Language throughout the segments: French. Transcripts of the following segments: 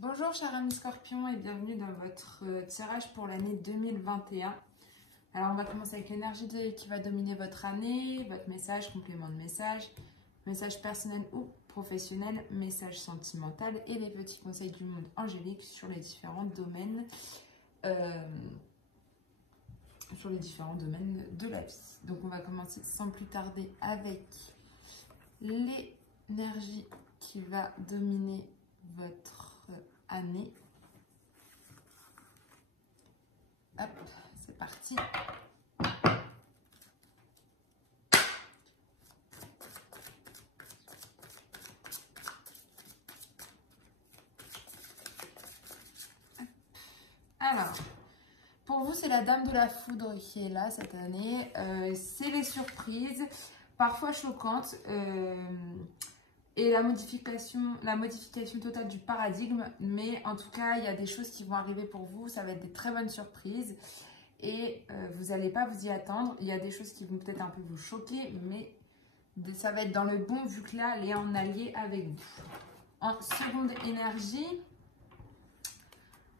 Bonjour chers amis Scorpion et bienvenue dans votre tirage pour l'année 2021. Alors on va commencer avec l'énergie qui va dominer votre année, votre message, complément de message personnel ou professionnel, message sentimental et les petits conseils du monde angélique sur les différents domaines, de la vie. Donc on va commencer sans plus tarder avec l'énergie qui va dominer votre année. Hop, c'est parti. Alors, pour vous, c'est la dame de la foudre qui est là cette année. C'est les surprises, parfois choquantes. Et la modification totale du paradigme, mais en tout cas, il y a des choses qui vont arriver pour vous, ça va être des très bonnes surprises et vous n'allez pas vous y attendre. Il y a des choses qui vont peut-être un peu vous choquer, mais ça va être dans le bon vu que là, elle est en allié avec vous. En seconde énergie,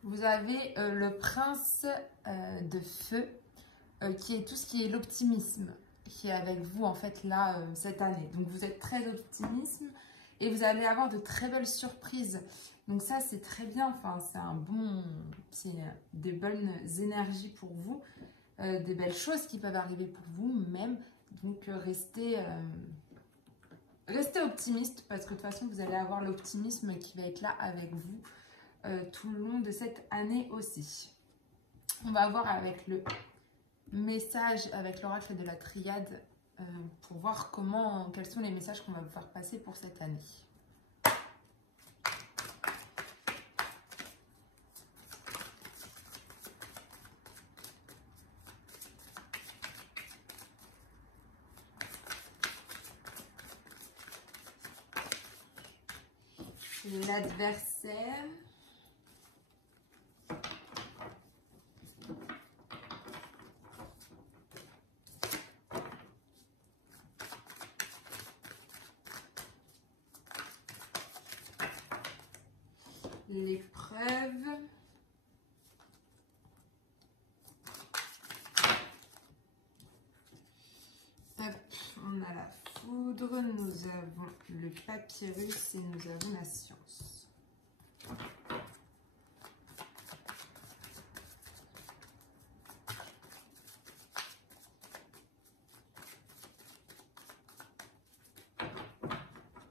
vous avez le prince de feu, qui est tout ce qui est l'optimisme, qui est avec vous en fait là cette année. Donc vous êtes très optimiste et vous allez avoir de très belles surprises. Donc ça c'est très bien, enfin c'est des bonnes énergies pour vous, des belles choses qui peuvent arriver pour vous même. Donc restez optimiste parce que de toute façon vous allez avoir l'optimisme qui va être là avec vous tout le long de cette année aussi. On va voir avec le message avec l'oracle de la triade pour voir quels sont les messages qu'on va vous faire passer pour cette année. L'adversaire. L'épreuve. Hop, on a la foudre, nous avons le papyrus et nous avons la science.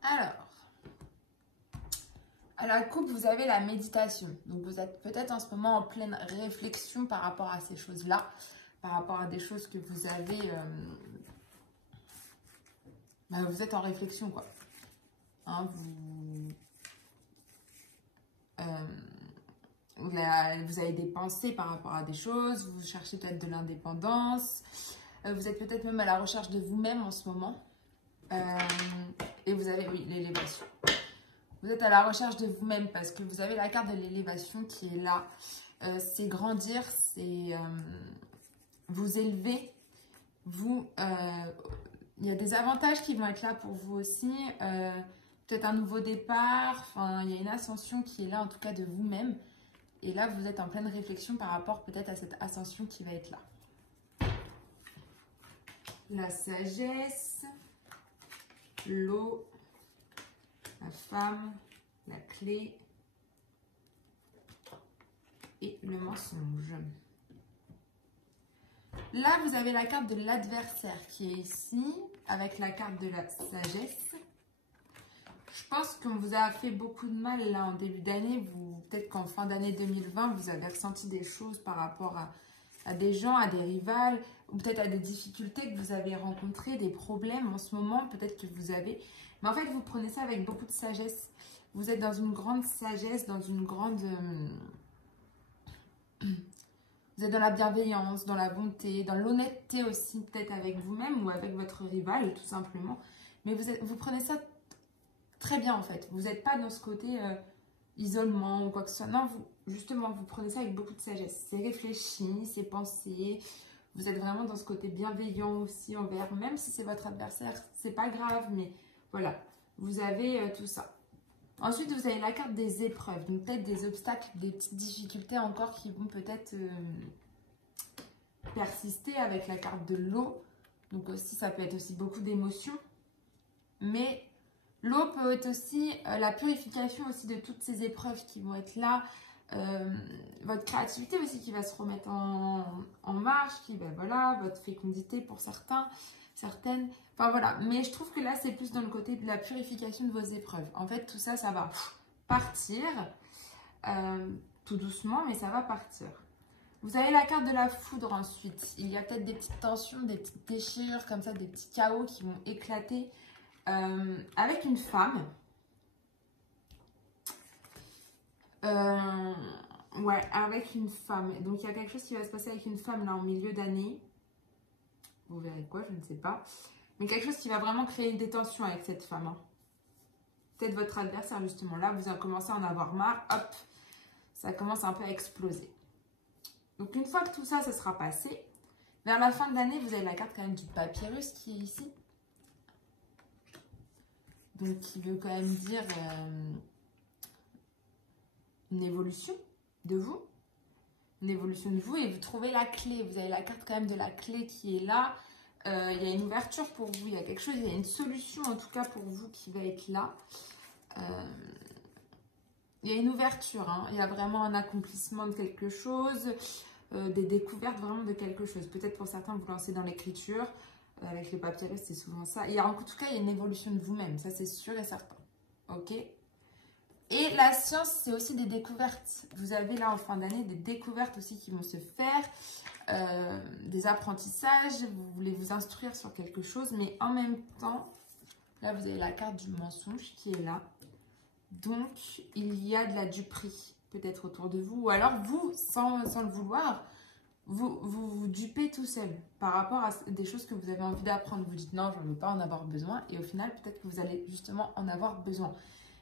Alors, à la coupe, vous avez la méditation. Donc, vous êtes peut-être en ce moment en pleine réflexion par rapport à ces choses-là, par rapport à des choses que vous avez... vous êtes en réflexion, quoi. Hein, vous avez des pensées par rapport à des choses, vous cherchez peut-être de l'indépendance, vous êtes peut-être même à la recherche de vous-même en ce moment. Et vous avez, oui, l'élévation. Vous êtes à la recherche de vous-même parce que vous avez la carte de l'élévation qui est là. C'est grandir, c'est vous élever. Il y a des avantages qui vont être là pour vous aussi. Peut-être un nouveau départ. Enfin, il y a une ascension qui est là, en tout cas de vous-même. Et là, vous êtes en pleine réflexion par rapport peut-être à cette ascension qui va être là. La sagesse, l'eau, la femme, la clé et le mensonge. Là, vous avez la carte de l'adversaire qui est ici, avec la carte de la sagesse. Je pense qu'on vous a fait beaucoup de mal là en début d'année. Peut-être qu'en fin d'année 2020, vous avez ressenti des choses par rapport à des gens, à des rivales, ou peut-être à des difficultés que vous avez rencontrées, des problèmes en ce moment, peut-être que vous avez. Mais en fait, vous prenez ça avec beaucoup de sagesse. Vous êtes dans une grande sagesse, dans une grande... Vous êtes dans la bienveillance, dans la bonté, dans l'honnêteté aussi, peut-être avec vous-même ou avec votre rival, tout simplement. Mais vous prenez ça très bien, en fait. Vous n'êtes pas dans ce côté isolement ou quoi que ce soit. Non, justement, vous prenez ça avec beaucoup de sagesse. C'est réfléchi, c'est pensé. Vous êtes vraiment dans ce côté bienveillant aussi envers, même si c'est votre adversaire, c'est pas grave, mais voilà, vous avez tout ça. Ensuite, vous avez la carte des épreuves. Donc, peut-être des obstacles, des petites difficultés encore qui vont peut-être persister avec la carte de l'eau. Donc, aussi, ça peut être aussi beaucoup d'émotions. Mais l'eau peut être aussi la purification aussi de toutes ces épreuves qui vont être là. Votre créativité aussi qui va se remettre en marche, voilà, votre fécondité pour certains, certaines. Enfin voilà, mais je trouve que là c'est plus dans le côté de la purification de vos épreuves. En fait tout ça, ça va partir tout doucement, mais ça va partir. Vous avez la carte de la foudre ensuite. Il y a peut-être des petites tensions, des petites déchirures comme ça, des petits chaos qui vont éclater avec une femme. Ouais, avec une femme. Donc, il y a quelque chose qui va se passer avec une femme là en milieu d'année. Vous verrez quoi, je ne sais pas. Mais quelque chose qui va vraiment créer des tensions avec cette femme. Hein. Peut-être votre adversaire, justement. Là, vous avez commencé à en avoir marre. Hop, ça commence un peu à exploser. Donc, une fois que tout ça, ça sera passé, vers la fin de l'année, vous avez la carte quand même du papyrus qui est ici. Donc, qui veut quand même dire... une évolution de vous, une évolution de vous et vous trouvez la clé. Vous avez la carte quand même de la clé qui est là. Il y a une ouverture pour vous, il y a quelque chose, il y a une solution en tout cas pour vous qui va être là. Il y a une ouverture, hein. Il y a vraiment un accomplissement de quelque chose, des découvertes vraiment de quelque chose. Peut-être pour certains vous lancez dans l'écriture, avec les papyrus c'est souvent ça. En tout cas il y a une évolution de vous-même, ça c'est sûr et certain. Ok ? Et la science, c'est aussi des découvertes. Vous avez là en fin d'année des découvertes aussi qui vont se faire, des apprentissages, vous voulez vous instruire sur quelque chose, mais en même temps, là vous avez la carte du mensonge qui est là. Donc, il y a de la duperie peut-être autour de vous, ou alors vous, sans le vouloir, vous dupez tout seul par rapport à des choses que vous avez envie d'apprendre. Vous dites non, je ne veux pas en avoir besoin, et au final, peut-être que vous allez justement en avoir besoin.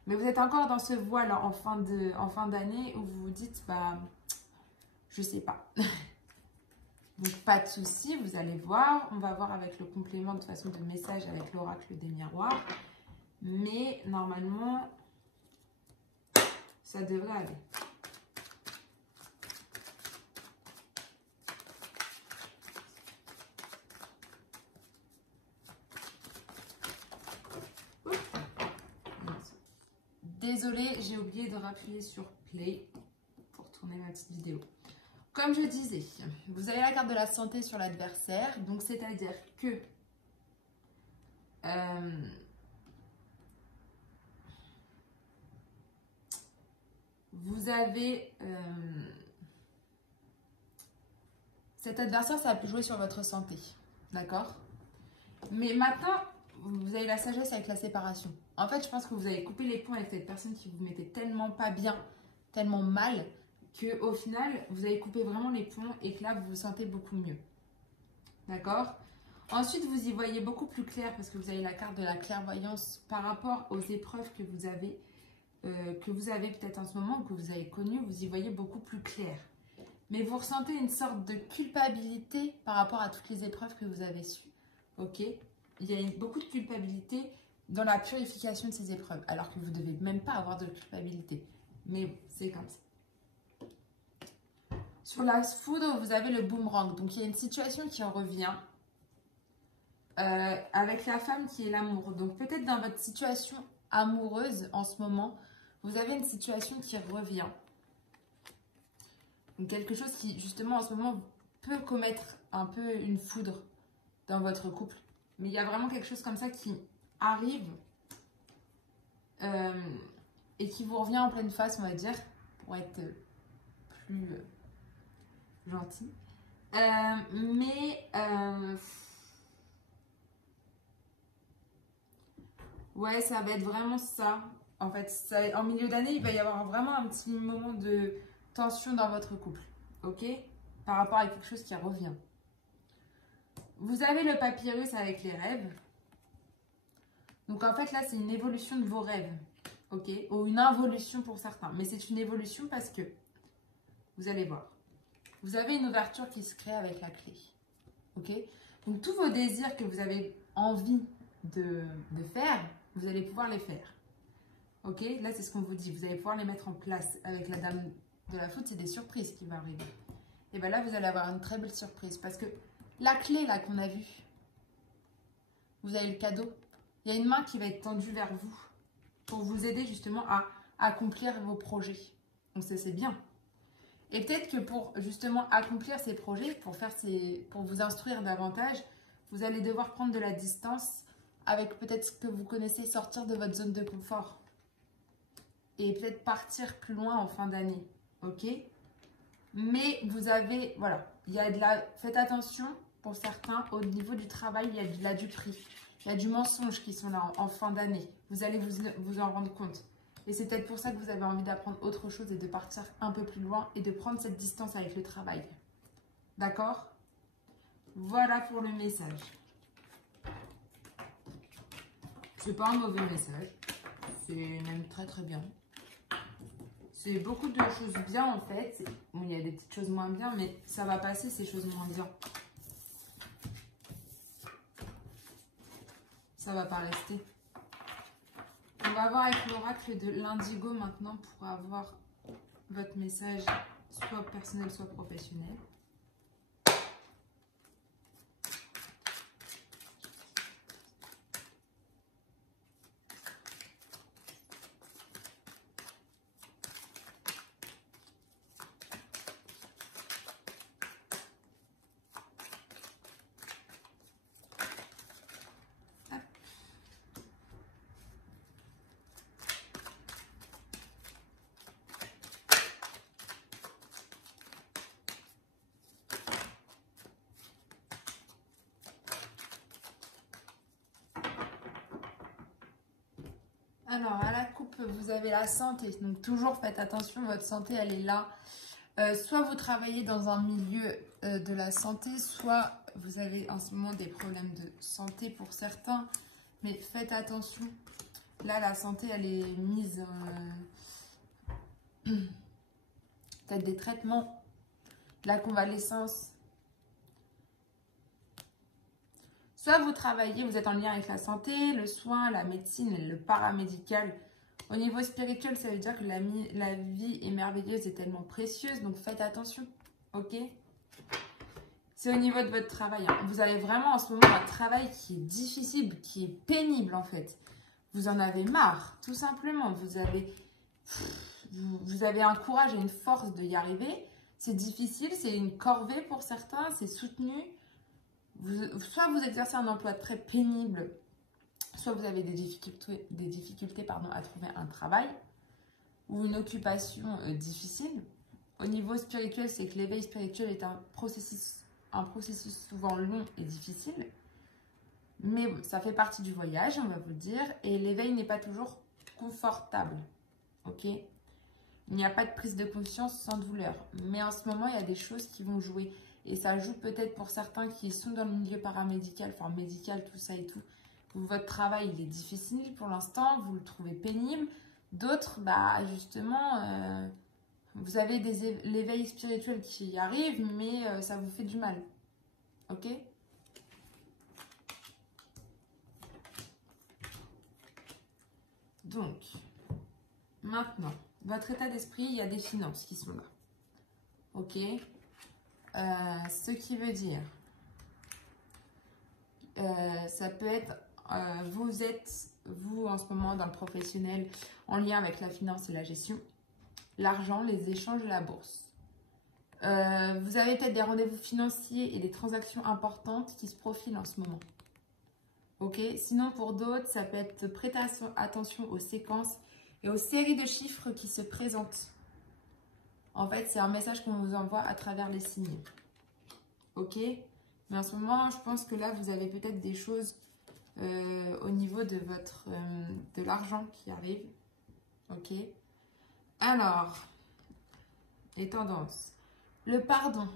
Mais vous êtes encore dans ce voile en fin d'année où vous vous dites, bah, je sais pas. Donc, pas de souci, vous allez voir. On va voir avec le complément de toute façon de message avec l'oracle des miroirs. Mais normalement, ça devrait aller. Désolée, j'ai oublié de rappuyer sur play pour tourner ma petite vidéo. Comme je disais, vous avez la carte de la santé sur l'adversaire, donc c'est-à-dire que vous avez cet adversaire, ça a pu jouer sur votre santé, d'accord? Mais maintenant, vous avez la sagesse avec la séparation. En fait, je pense que vous avez coupé les ponts avec cette personne qui vous mettait tellement pas bien, tellement mal, qu'au final, vous avez coupé vraiment les ponts et que là, vous vous sentez beaucoup mieux. D'accord? Ensuite, vous y voyez beaucoup plus clair parce que vous avez la carte de la clairvoyance par rapport aux épreuves que vous avez peut-être en ce moment ou que vous avez connues, vous y voyez beaucoup plus clair. Mais vous ressentez une sorte de culpabilité par rapport à toutes les épreuves que vous avez sues. Ok? Il y a beaucoup de culpabilité dans la purification de ces épreuves, alors que vous ne devez même pas avoir de culpabilité. Mais bon, c'est comme ça. Sur la foudre, vous avez le boomerang. Donc, il y a une situation qui en revient avec la femme qui est l'amour. Donc, peut-être dans votre situation amoureuse en ce moment, vous avez une situation qui revient. Donc, quelque chose qui, justement, en ce moment, peut commettre un peu une foudre dans votre couple. Mais il y a vraiment quelque chose comme ça qui arrive et qui vous revient en pleine face, on va dire, pour être plus gentil. Ouais, ça va être vraiment ça. En fait, en milieu d'année, il va y avoir vraiment un petit moment de tension dans votre couple. Ok? Par rapport à quelque chose qui revient. Vous avez le papyrus avec les rêves. Donc en fait là c'est une évolution de vos rêves. Ok? Ou une involution pour certains. Mais c'est une évolution parce que, vous allez voir, vous avez une ouverture qui se crée avec la clé. Ok? Donc tous vos désirs que vous avez envie de faire, vous allez pouvoir les faire. Ok, là c'est ce qu'on vous dit. Vous allez pouvoir les mettre en place. Avec la dame de la foudre, c'est des surprises qui vont arriver. Et bien là, vous allez avoir une très belle surprise. Parce que la clé là qu'on a vue, vous avez le cadeau. Il y a une main qui va être tendue vers vous pour vous aider justement à accomplir vos projets. Donc ça c'est bien. Et peut-être que pour justement accomplir ces projets, pour vous instruire davantage, vous allez devoir prendre de la distance avec peut-être ce que vous connaissez, sortir de votre zone de confort. Et peut-être partir plus loin en fin d'année. Ok? Mais vous avez, voilà, faites attention pour certains, au niveau du travail, il y a de la duperie. Il y a du mensonge qui sont là en fin d'année. Vous allez vous en rendre compte. Et c'est peut-être pour ça que vous avez envie d'apprendre autre chose et de partir un peu plus loin et de prendre cette distance avec le travail. D'accord? Voilà pour le message. C'est pas un mauvais message. C'est même très très bien. C'est beaucoup de choses bien en fait. Bon, il y a des petites choses moins bien, mais ça va passer ces choses moins bien. Ça va pas rester. On va voir avec l'oracle de l'Indigo maintenant pour avoir votre message soit personnel soit professionnel. Alors, à la coupe, vous avez la santé. Donc, toujours faites attention, votre santé, elle est là. Soit vous travaillez dans un milieu de la santé, soit vous avez en ce moment des problèmes de santé pour certains. Mais faites attention. Là, la santé, elle est mise... peut-être des traitements, la convalescence. Soit vous travaillez, vous êtes en lien avec la santé, le soin, la médecine, le paramédical. Au niveau spirituel, ça veut dire que la vie est merveilleuse et tellement précieuse. Donc faites attention, ok? C'est au niveau de votre travail. Hein. Vous avez vraiment en ce moment un travail qui est difficile, qui est pénible en fait. Vous en avez marre, tout simplement. Vous avez un courage et une force de y arriver. C'est difficile, c'est une corvée pour certains, c'est soutenu. Soit vous exercez un emploi très pénible, soit vous avez des difficultés à trouver un travail ou une occupation difficile. Au niveau spirituel, c'est que l'éveil spirituel est un processus souvent long et difficile. Mais bon, ça fait partie du voyage, on va vous le dire. Et l'éveil n'est pas toujours confortable. Ok? Il n'y a pas de prise de conscience sans douleur. Mais en ce moment, il y a des choses qui vont jouer. Et ça joue peut-être pour certains qui sont dans le milieu paramédical, enfin médical, tout ça et tout. Votre travail, il est difficile pour l'instant, vous le trouvez pénible. D'autres, bah justement, vous avez l'éveil spirituel qui arrive, mais ça vous fait du mal. Ok? Donc, maintenant, votre état d'esprit, il y a des finances qui sont là. Ok? Ce qui veut dire, ça peut être, vous êtes, vous en ce moment dans le professionnel, en lien avec la finance et la gestion, l'argent, les échanges et la bourse. Vous avez peut-être des rendez-vous financiers et des transactions importantes qui se profilent en ce moment. Ok? Sinon, pour d'autres, ça peut être prêter attention aux séquences et aux séries de chiffres qui se présentent. En fait, c'est un message qu'on vous envoie à travers les signes. Ok? Mais en ce moment, je pense que là, vous avez peut-être des choses au niveau de de l'argent qui arrive. Ok? Alors, les tendances. Le pardon.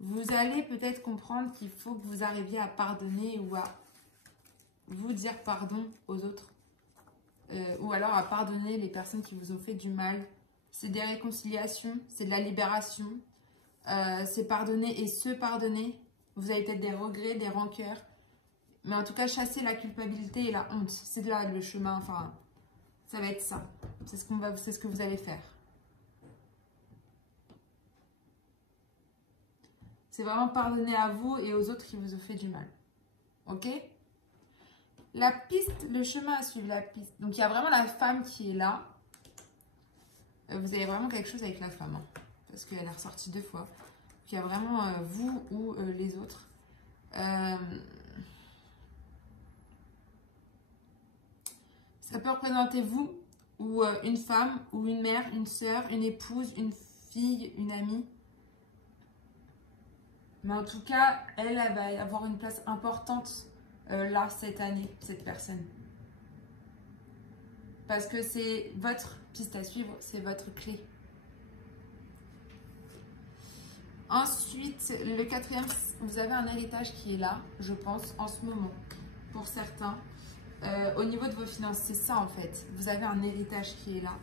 Vous allez peut-être comprendre qu'il faut que vous arriviez à pardonner ou à vous dire pardon aux autres. Ou alors à pardonner les personnes qui vous ont fait du mal. C'est des réconciliations, c'est de la libération. C'est pardonner et se pardonner. Vous avez peut-être des regrets, des rancœurs. Mais en tout cas, chasser la culpabilité et la honte. C'est là le chemin, enfin, ça va être ça. C'est ce que vous allez faire. C'est vraiment pardonner à vous et aux autres qui vous ont fait du mal. Ok? La piste, le chemin à suivre, la piste. Donc, il y a vraiment la femme qui est là. Vous avez vraiment quelque chose avec la femme. Hein, parce qu'elle est ressortie 2 fois. Donc, il y a vraiment vous ou les autres. Ça peut représenter vous ou une femme ou une mère, une sœur, une épouse, une fille, une amie. Mais en tout cas, elle va avoir une place importante là, cette année, cette personne. Parce que c'est votre piste à suivre, c'est votre clé. Ensuite, le 4e, vous avez un héritage qui est là, je pense, en ce moment, pour certains. Au niveau de vos finances, c'est ça en fait. Vous avez un héritage qui est là.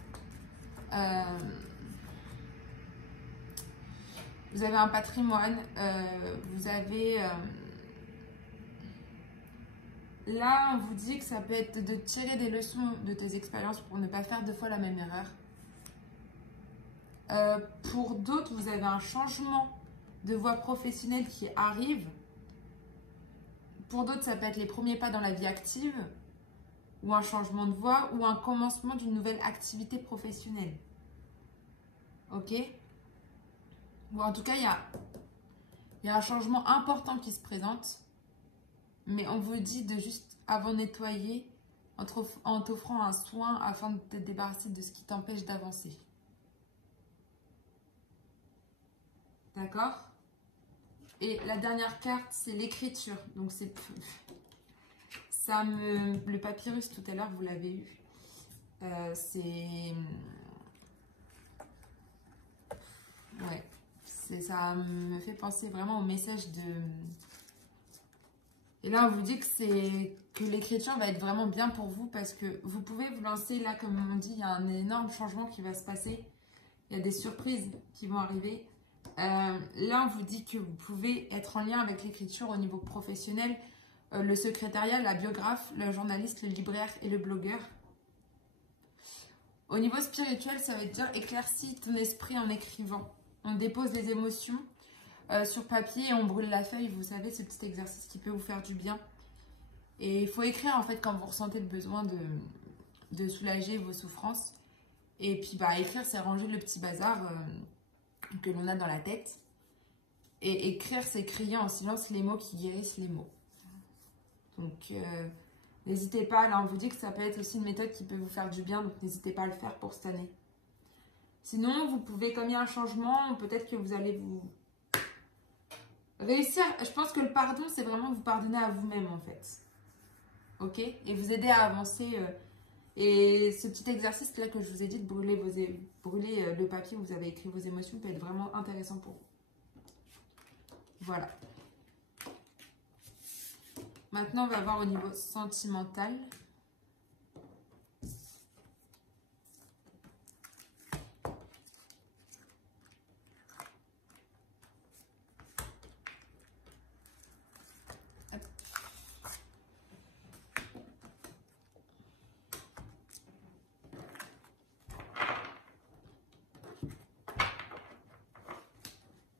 Vous avez un patrimoine. Vous avez... là, on vous dit que ça peut être de tirer des leçons de tes expériences pour ne pas faire 2 fois la même erreur. Pour d'autres, vous avez un changement de voie professionnelle qui arrive. Pour d'autres, ça peut être les premiers pas dans la vie active, ou un changement de voie, ou un commencement d'une nouvelle activité professionnelle. Ok? Ou en tout cas, il y a un changement important qui se présente, mais on vous dit de juste avant nettoyer, en t'offrant un soin afin de te débarrasser de ce qui t'empêche d'avancer. D'accord? Et la dernière carte, c'est l'écriture. Donc, c'est... Le papyrus, tout à l'heure, vous l'avez eu. Ouais. Ça me fait penser vraiment au message de... Et là, on vous dit que l'écriture va être vraiment bien pour vous parce que vous pouvez vous lancer, là, comme on dit, il y a un énorme changement qui va se passer. Il y a des surprises qui vont arriver. Là, on vous dit que vous pouvez être en lien avec l'écriture au niveau professionnel, le secrétariat, la biographe, le journaliste, le libraire et le blogueur. Au niveau spirituel, ça veut dire éclaircis ton esprit en écrivant. On dépose les émotions sur papier et on brûle la feuille. Vous savez, ce petit exercice qui peut vous faire du bien. Et il faut écrire en fait quand vous ressentez le besoin de soulager vos souffrances. Et puis bah, écrire, c'est ranger le petit bazar que l'on a dans la tête. Et écrire, c'est crier en silence les mots qui guérissent les mots. Donc, n'hésitez pas. Là, on vous dit que ça peut être aussi une méthode qui peut vous faire du bien. Donc, n'hésitez pas à le faire pour cette année. Sinon, vous pouvez, comme il y a un changement, peut-être que vous allez vous réussir. Je pense que le pardon, c'est vraiment vous pardonner à vous-même, en fait. Ok? Et vous aider à avancer. Et ce petit exercice-là que je vous ai dit de brûler le papier où vous avez écrit vos émotions peut être vraiment intéressant pour vous. Voilà. Maintenant, on va voir au niveau sentimental.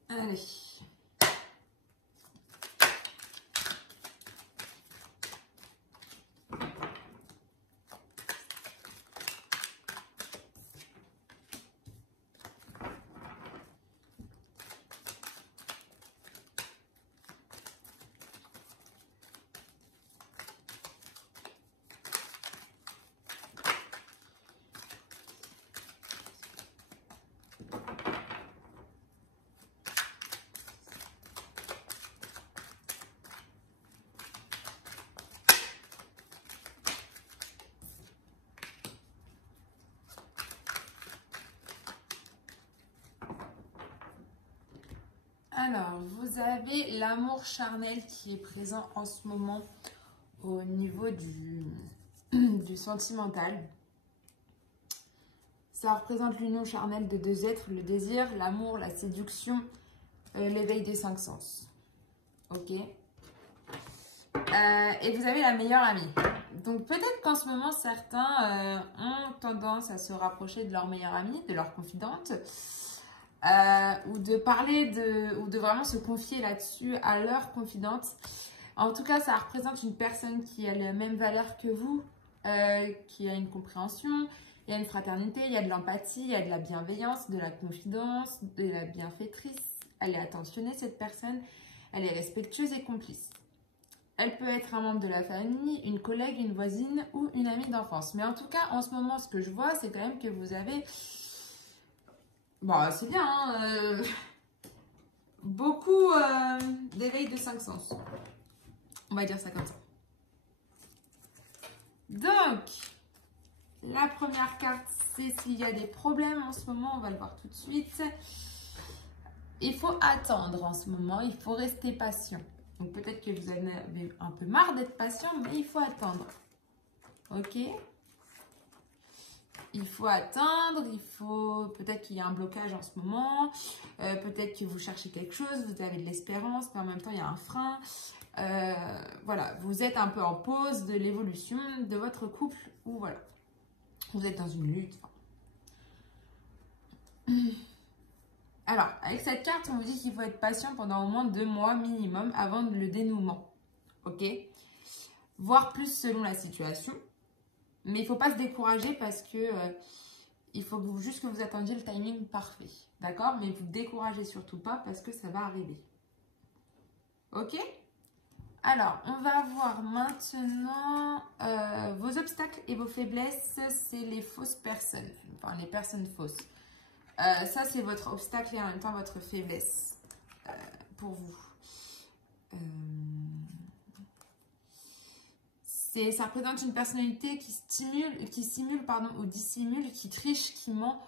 Allez. Alors, vous avez l'amour charnel qui est présent en ce moment au niveau du sentimental. Ça représente l'union charnelle de 2 êtres, le désir, l'amour, la séduction, l'éveil des 5 sens. Ok. Et vous avez la meilleure amie. Donc peut-être qu'en ce moment, certains ont tendance à se rapprocher de leur meilleure amie, de leur confidente, ou de parler ou de vraiment se confier là-dessus à leur confidente. En tout cas, ça représente une personne qui a les mêmes valeurs que vous, qui a une compréhension, il y a une fraternité, il y a de l'empathie, il y a de la bienveillance, de la confidence, de la bienfaitrice. Elle est attentionnée, cette personne. Elle est respectueuse et complice. Elle peut être un membre de la famille, une collègue, une voisine ou une amie d'enfance. Mais en tout cas, en ce moment, ce que je vois, c'est quand même que vous avez... Bon, c'est bien, hein, beaucoup d'éveil de 5 sens. On va dire ça comme ça. Donc, la première carte, c'est s'il y a des problèmes en ce moment. On va le voir tout de suite. Il faut attendre en ce moment. Il faut rester patient. Donc, peut-être que vous avez un peu marre d'être patient, mais il faut attendre. Ok? Il faut attendre. Peut-être qu'il y a un blocage en ce moment. Peut-être que vous cherchez quelque chose. Vous avez de l'espérance, mais en même temps, il y a un frein. Voilà, vous êtes un peu en pause de l'évolution de votre couple ou voilà, vous êtes dans une lutte. Alors, avec cette carte, on vous dit qu'il faut être patient pendant au moins 2 mois minimum avant le dénouement. Ok? Voire plus selon la situation. Mais il ne faut pas se décourager parce que il faut juste que vous attendiez le timing parfait. D'accord? Mais vous ne découragez surtout pas parce que ça va arriver. Ok? Alors, on va voir maintenant vos obstacles et vos faiblesses, c'est les fausses personnes, enfin les personnes fausses. Ça, c'est votre obstacle et en même temps votre faiblesse pour vous. Ça représente une personnalité qui simule ou dissimule, qui triche, qui ment,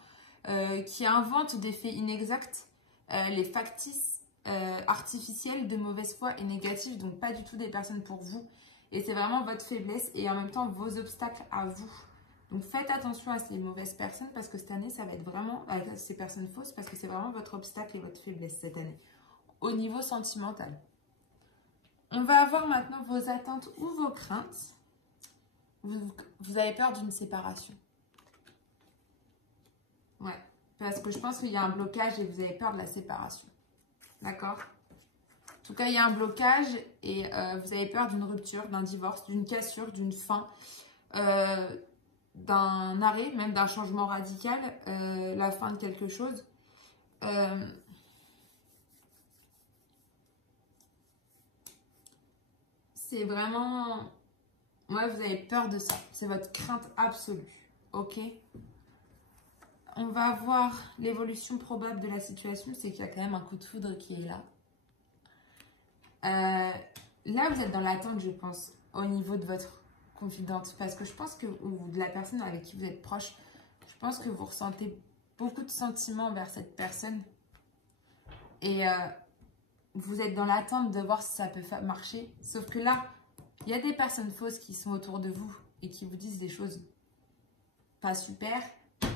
qui invente des faits inexacts, les factices, artificielles, de mauvaise foi et négatives, donc pas du tout des personnes pour vous. Et c'est vraiment votre faiblesse et en même temps vos obstacles à vous. Donc faites attention à ces mauvaises personnes parce que cette année, ça va être vraiment, avec ces personnes fausses, parce que c'est vraiment votre obstacle et votre faiblesse cette année, au niveau sentimental. On va avoir maintenant vos attentes ou vos craintes. Vous avez peur d'une séparation. Ouais, parce que je pense qu'il y a un blocage et vous avez peur de la séparation. D'accord? En tout cas, il y a un blocage et vous avez peur d'une rupture, d'un divorce, d'une cassure, d'une fin, d'un arrêt, même d'un changement radical, la fin de quelque chose. C'est vraiment... Ouais, vous avez peur de ça. C'est votre crainte absolue. Ok? On va voir l'évolution probable de la situation. C'est qu'il y a quand même un coup de foudre qui est là. Là, vous êtes dans l'attente, je pense, au niveau de votre confidente. Parce que je pense que, ou de la personne avec qui vous êtes proche, je pense que vous ressentez beaucoup de sentiments vers cette personne. Et vous êtes dans l'attente de voir si ça peut marcher. Sauf que là, il y a des personnes fausses qui sont autour de vous et qui vous disent des choses pas super.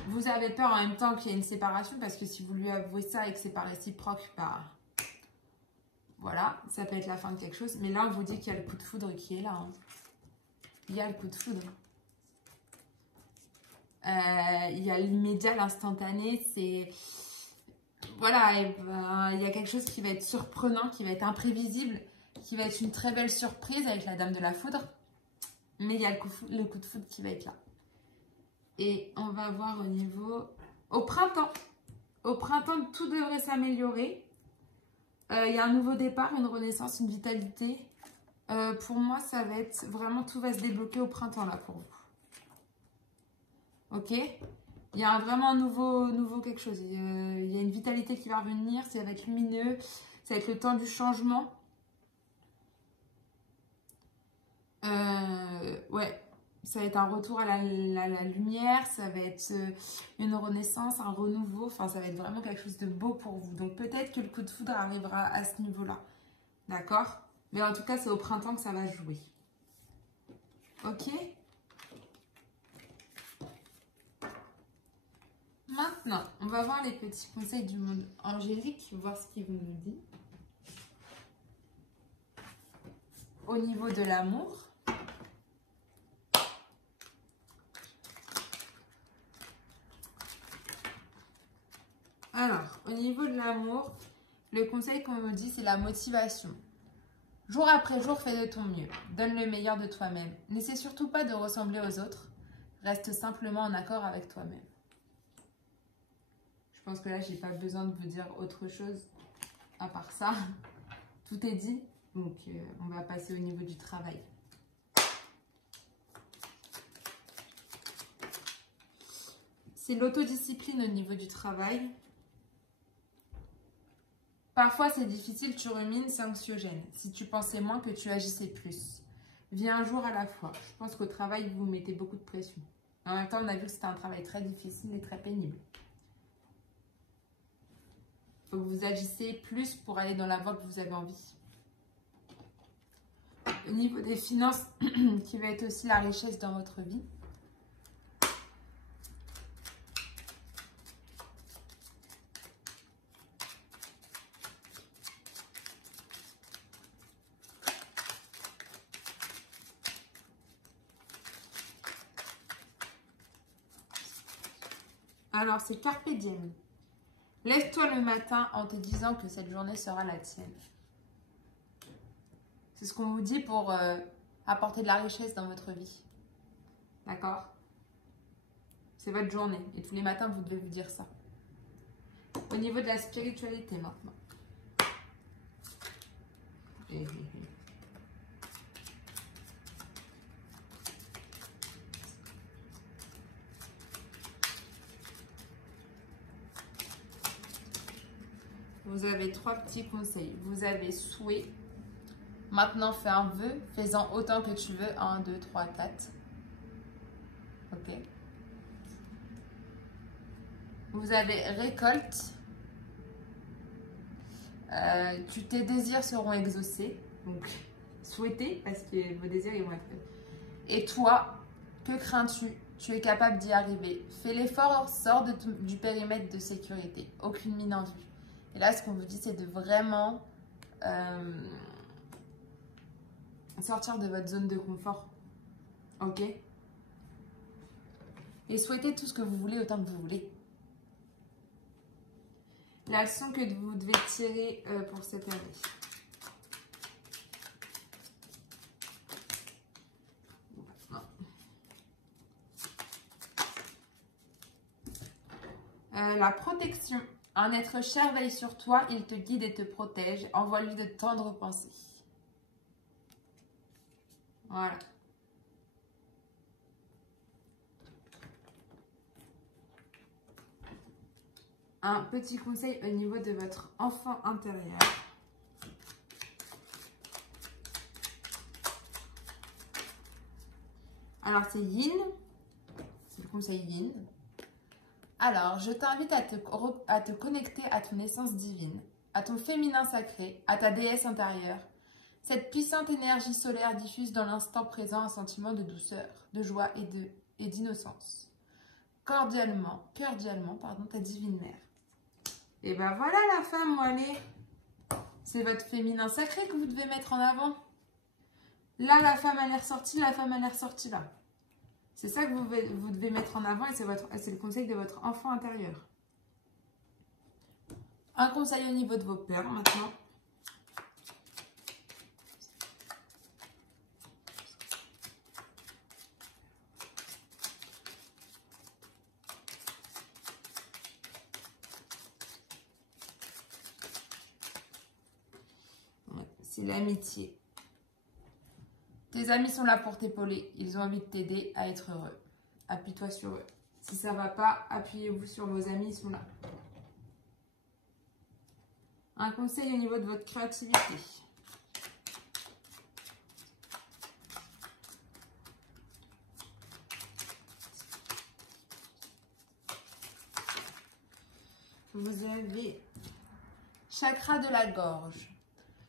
Vous avez peur en même temps qu'il y ait une séparation parce que si vous lui avouez ça et que c'est pas réciproque, bah... Voilà, ça peut être la fin de quelque chose. Mais là, on vous dit qu'il y a le coup de foudre qui est là. Hein. Il y a le coup de foudre. Il y a l'immédiat, l'instantané. C'est... Voilà, et ben, il y a quelque chose qui va être surprenant, qui va être imprévisible, qui va être une très belle surprise avec la dame de la foudre. Mais il y a le coup de foudre qui va être là. Et on va voir au niveau... Au printemps, tout devrait s'améliorer. Il y a un nouveau départ, une renaissance, une vitalité. Pour moi, ça va être vraiment, tout va se débloquer au printemps là pour vous. Ok? Il y a vraiment un nouveau quelque chose. Il y a une vitalité qui va revenir, ça va être lumineux, ça va être le temps du changement. Ouais, ça va être un retour à la lumière, ça va être une renaissance, un renouveau. Enfin, ça va être vraiment quelque chose de beau pour vous. Donc peut-être que le coup de foudre arrivera à ce niveau-là. D'accord? Mais en tout cas, c'est au printemps que ça va jouer. Ok? Maintenant, on va voir les petits conseils du monde angélique, voir ce qu'il vous nous dit. au niveau de l'amour. Alors, au niveau de l'amour, le conseil qu'on me dit, c'est la motivation. Jour après jour, fais de ton mieux. Donne le meilleur de toi-même. N'essaie surtout pas de ressembler aux autres. Reste simplement en accord avec toi-même. Je pense que là, j'ai pas besoin de vous dire autre chose à part ça. Tout est dit. Donc, on va passer au niveau du travail. C'est l'autodiscipline au niveau du travail. Parfois, c'est difficile, tu rumines, c'est anxiogène. Si tu pensais moins que tu agissais plus. Vis un jour à la fois. Je pense qu'au travail, vous mettez beaucoup de pression. En même temps, on a vu que c'était un travail très difficile et très pénible. Il faut que vous agissez plus pour aller dans la voie que vous avez envie. Au niveau des finances, qui va être aussi la richesse dans votre vie. Alors, c'est Carpe Diem. Lève-toi le matin en te disant que cette journée sera la tienne. C'est ce qu'on vous dit pour apporter de la richesse dans votre vie. D'accord? C'est votre journée. Et tous les matins, vous devez vous dire ça. Au niveau de la spiritualité maintenant. Vous avez 3 petits conseils. Vous avez souhait. Maintenant, fais un vœu. Fais-en autant que tu veux. 1, 2, 3, 4. Ok. Vous avez récolte. Tes désirs seront exaucés. Donc, souhaitez parce que vos désirs ils vont être faits. Et toi, que crains-tu? Tu es capable d'y arriver. Fais l'effort, sors du périmètre de sécurité. Aucune mine en vue. Et là, ce qu'on vous dit, c'est de vraiment sortir de votre zone de confort. Ok? Et souhaitez tout ce que vous voulez autant que vous voulez. La leçon que vous devez tirer pour cette année. La protection. Un être cher veille sur toi, il te guide et te protège. Envoie-lui de tendres pensées. Voilà. Un petit conseil au niveau de votre enfant intérieur. Alors, c'est Yin. C'est le conseil Yin. Alors, je t'invite à te connecter à ton essence divine, à ton féminin sacré, à ta déesse intérieure. Cette puissante énergie solaire diffuse dans l'instant présent un sentiment de douceur, de joie et d'innocence. Cordialement, ta divine mère. Et ben voilà la femme, allez. C'est votre féminin sacré que vous devez mettre en avant. Là, la femme, elle est ressortie, la femme, elle est ressortie là. C'est ça que vous devez mettre en avant et c'est le conseil de votre enfant intérieur. Un conseil au niveau de vos peurs maintenant. C'est l'amitié. Tes amis sont là pour t'épauler. Ils ont envie de t'aider à être heureux. Appuie-toi sur eux. Si ça ne va pas, appuyez-vous sur vos amis, ils sont là. Un conseil au niveau de votre créativité. Vous avez chakra de la gorge.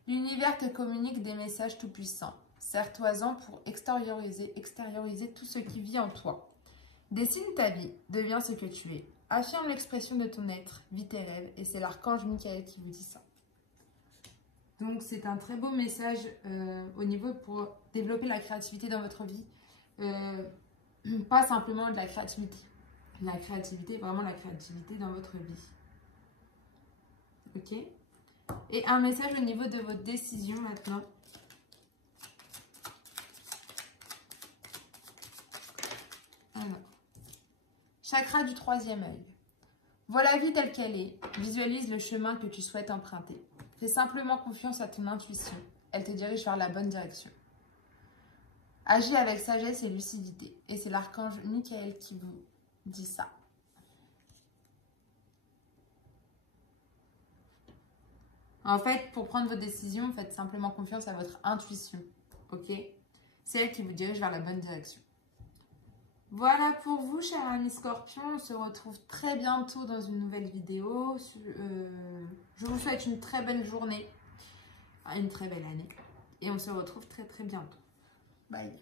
L'univers te communique des messages tout-puissants. Serre-toi-en pour extérioriser tout ce qui vit en toi. Dessine ta vie, deviens ce que tu es. Affirme l'expression de ton être, vis tes rêves, et c'est l'archange Michael qui vous dit ça. Donc, c'est un très beau message au niveau pour développer la créativité dans votre vie. Pas simplement de la créativité. La créativité, vraiment la créativité dans votre vie. Ok? Et un message au niveau de votre décision maintenant. Alors, chakra du troisième œil. Vois la vie telle qu'elle est. Visualise le chemin que tu souhaites emprunter. Fais simplement confiance à ton intuition. Elle te dirige vers la bonne direction. Agis avec sagesse et lucidité. Et c'est l'archange Michael qui vous dit ça. En fait, pour prendre vos décisions, faites simplement confiance à votre intuition. Ok? C'est elle qui vous dirige vers la bonne direction. Voilà pour vous, chers amis Scorpions. On se retrouve très bientôt dans une nouvelle vidéo. Je vous souhaite une très belle journée, une très belle année. Et on se retrouve très très bientôt. Bye.